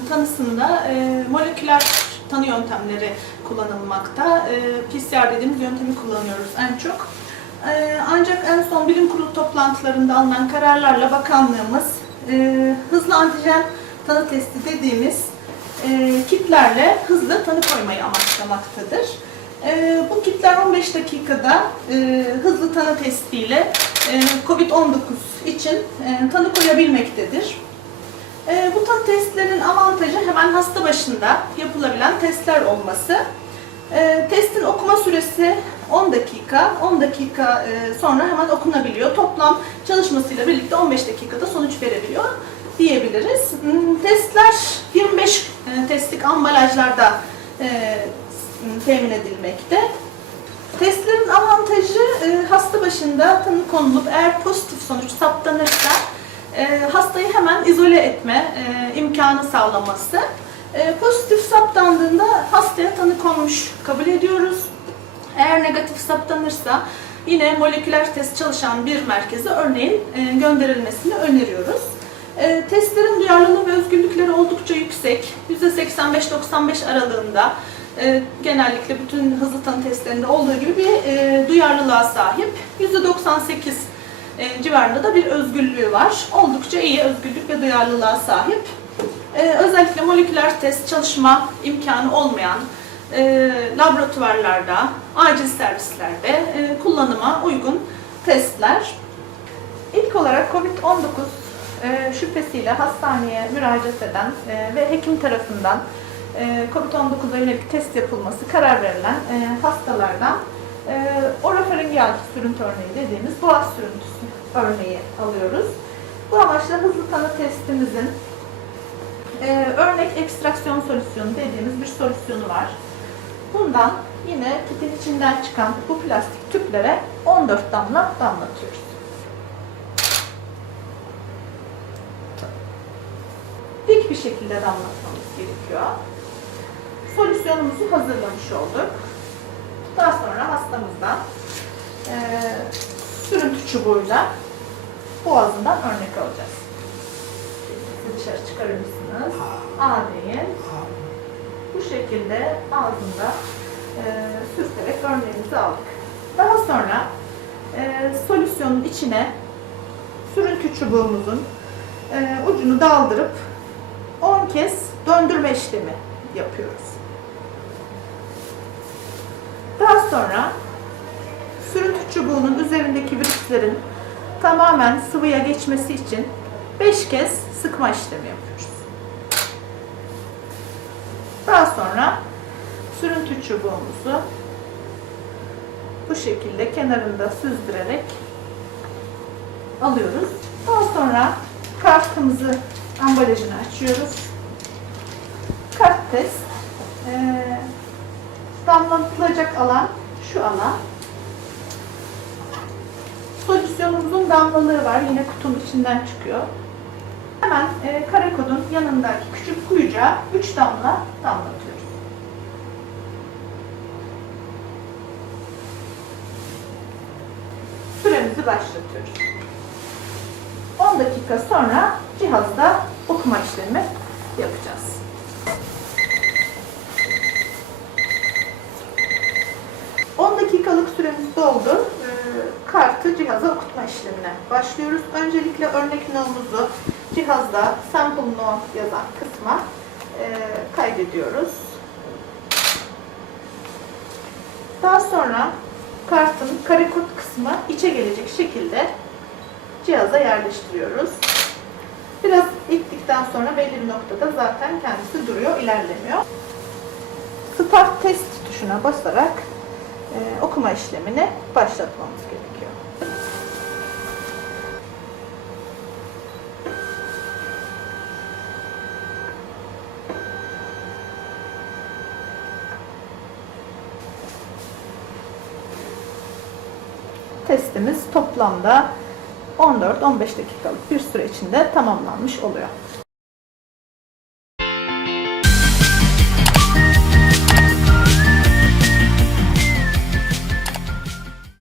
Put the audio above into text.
tanısında e, moleküler tanı yöntemleri kullanılmakta. E, PCR dediğimiz yöntemi kullanıyoruz en çok. E, ancak en son bilim kurulu toplantılarında alınan kararlarla bakanlığımız e, hızlı antijen tanı testi dediğimiz e, kitlerle hızlı tanı koymayı amaçlamaktadır. E, bu kitler 15 dakikada e, hızlı tanı testiyle e, COVID-19 için e, tanı koyabilmektedir. E, bu tanı testlerin avantajı hemen hasta başında yapılabilen testler olması. E, testin okuma süresi 10 dakika, 10 dakika e, sonra hemen okunabiliyor. Toplam çalışmasıyla birlikte 15 dakikada sonuç verebiliyor diyebiliriz. Hmm, Testler 25 e, testlik ambalajlarda e, temin edilmekte. Testlerin avantajı e, hasta başında tanı konulup eğer pozitif sonuç saptanırsa hastayı hemen izole etme e, imkanı sağlaması. E, pozitif saptandığında hastaya tanı konmuş kabul ediyoruz. Eğer negatif saptanırsa yine moleküler test çalışan bir merkeze örneğin e, gönderilmesini öneriyoruz. E, testlerin duyarlılığı ve özgürlükleri oldukça yüksek. %85-95 aralığında e, genellikle bütün hızlı tanı testlerinde olduğu gibi bir duyarlılığa sahip. %98 e, civarında da bir özgürlüğü var. Oldukça iyi özgürlük ve duyarlılığa sahip. E, özellikle moleküler test çalışma imkanı olmayan e, laboratuvarlarda, acil servislerde e, kullanıma uygun testler. İlk olarak COVID-19 e, şüphesiyle hastaneye müracaat eden e, ve hekim tarafından e, COVID-19'a yönelik test yapılması karar verilen e, hastalardan orofaringeal sürüntü örneği dediğimiz boğaz sürüntüsü örneği alıyoruz. Bu amaçla hızlı tanı testimizin e, örnek ekstraksiyon solüsyonu dediğimiz bir solüsyonu var. Bundan yine tüpün içinden çıkan bu plastik tüplere 14 damla damlatıyoruz. Dik bir şekilde damlatmamız gerekiyor. Solüsyonumuzu hazırlamış olduk. Daha sonra hastamızdan e, sürüntü çubuğuyla boğazından örnek alacağız. Siz dışarı çıkarır mısınız? A deyin. Bu şekilde ağzında e, sürterek örneğimizi aldık. Daha sonra e, solüsyonun içine sürüntü çubuğumuzun e, ucunu daldırıp 10 kez döndürme işlemi yapıyoruz. Daha sonra sürüntü çubuğunun üzerindeki virüslerin tamamen sıvıya geçmesi için 5 kez sıkma işlemi yapıyoruz. Daha sonra sürüntü çubuğumuzu bu şekilde kenarında süzdürerek alıyoruz. Daha sonra kartımızı ambalajını açıyoruz. Kart test. Ee, damlatılacak alan şu alan. Solüsyonumuzun damlalığı var. Yine kutunun içinden çıkıyor. Hemen e, kare kodun yanındaki küçük kuyucuğa 3 damla damlatıyoruz. Süremizi başlatıyoruz. 10 dakika sonra cihazda okuma işlemi yapacağız. ...10 dakikalık süremiz doldu. Kartı cihaza okutma işlemine başlıyoruz. Öncelikle örnek no'umuzu cihazda sample no yazan kısma e, kaydediyoruz. Daha sonra kartın kare kod kısmı içe gelecek şekilde cihaza yerleştiriyoruz. Biraz ittikten sonra belli bir noktada zaten kendisi duruyor, ilerlemiyor. Start test tuşuna basarak e, okuma işlemini başlatmamız gerekiyor. Testimiz toplamda 14-15 dakikalık bir süre içinde tamamlanmış oluyor.